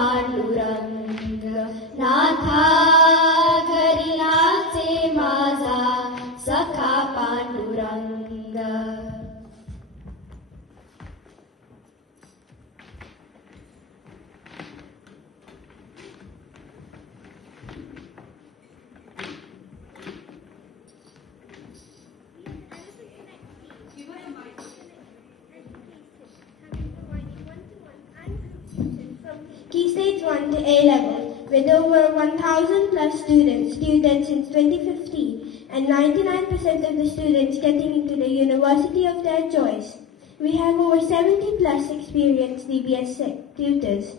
पांडुरंग नाथा घरी नाचे माझा सखा Pandurang. Key Stage 1 to A level, with over 1,000 plus students since 2015, and 99% of the students getting into the university of their choice. We have over 70 plus experienced DBS tutors.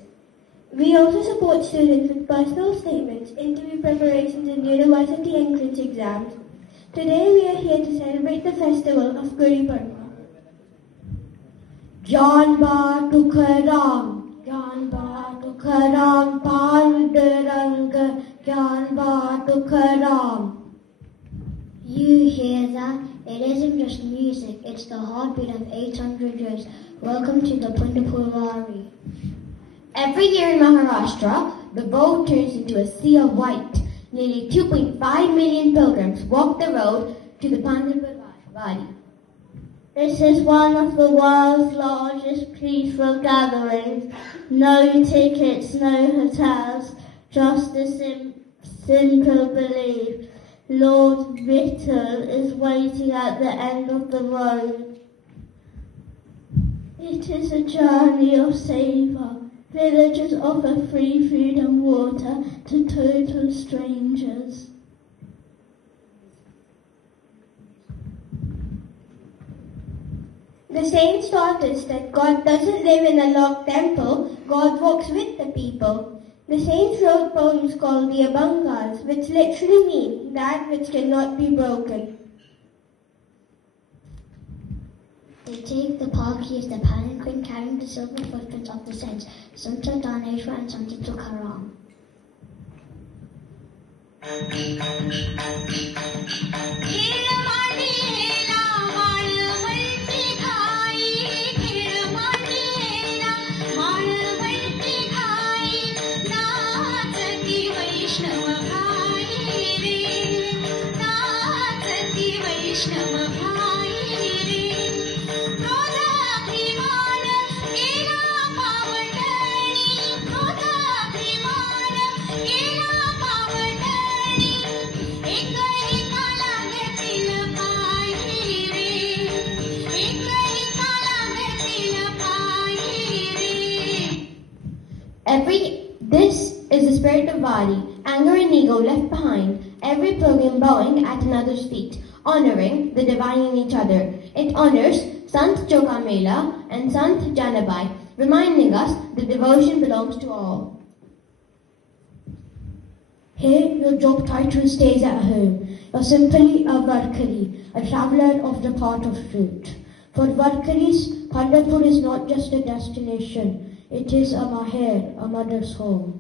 We also support students with personal statements, interview preparations, and university entrance exams. Today we are here to celebrate the festival of Gudi Padwa. Gyanba Tukaram. Gyanba Tukaram, Pandharpur Gyanba Tukaram. You hear that? It isn't just music, it's the heartbeat of 800 years. Welcome to the Pandharpur Wari. Every year in Maharashtra, the road turns into a sea of white. Nearly 2.5 million pilgrims walk the road to the Pandharpur Wari. This is one of the world's largest peaceful gatherings. No tickets, no hotels, just a simple belief. Lord Vitthal is waiting at the end of the road. It is a journey of savour. Villagers offer free food and water to total strangers. The saints taught us that God doesn't live in a locked temple, God walks with the people. The saints wrote poems called the Abhangas, which literally mean that which cannot be broken. They take the palki as the palanquin carrying the silver footprints of the saints, Sant Daneshwar and Sant Tukaram. This is the spirit of Wari, anger and ego left behind, every pilgrim bowing at another's feet, honoring the divine in each other. It honors Sant Jogamela and Sant Janabai, reminding us that devotion belongs to all. Here, your job title stays at home. You're simply a Varkari, a traveller of the path of fruit. For Varkaris, Pandharpur is not just a destination. It is a maher, a mother's home.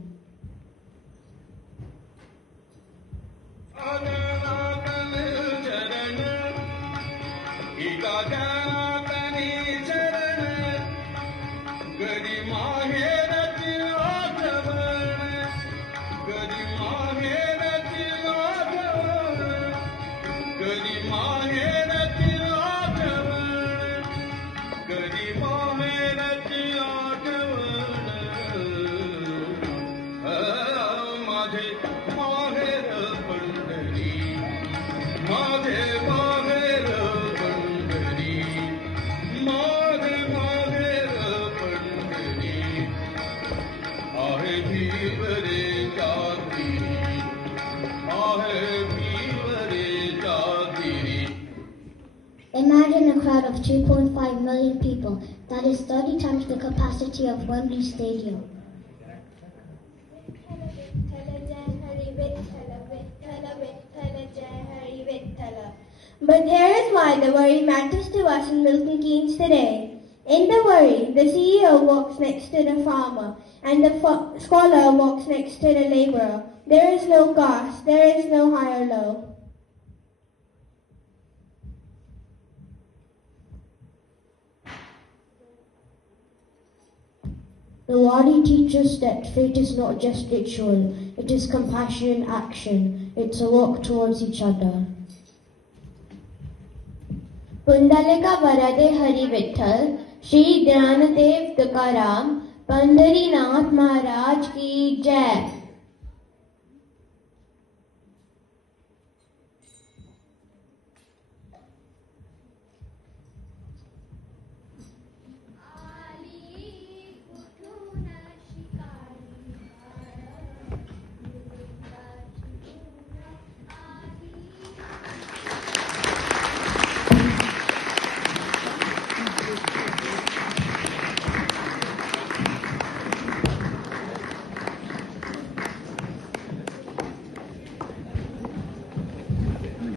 Imagine a crowd of 2.5 million people. That is 30 times the capacity of Wembley Stadium. But here is why the worry matters to us in Milton Keynes today. In the worry, the CEO walks next to the farmer, and the scholar walks next to the laborer. There is no caste, there is no high or low. The Wari teaches that faith is not just ritual, it is compassion in action. It's a walk towards each other. पुंडलिका वरदे हरि विठ्ठल, श्री ज्ञानदेव तुकाराम, पंढरीनाथ महाराज की जय.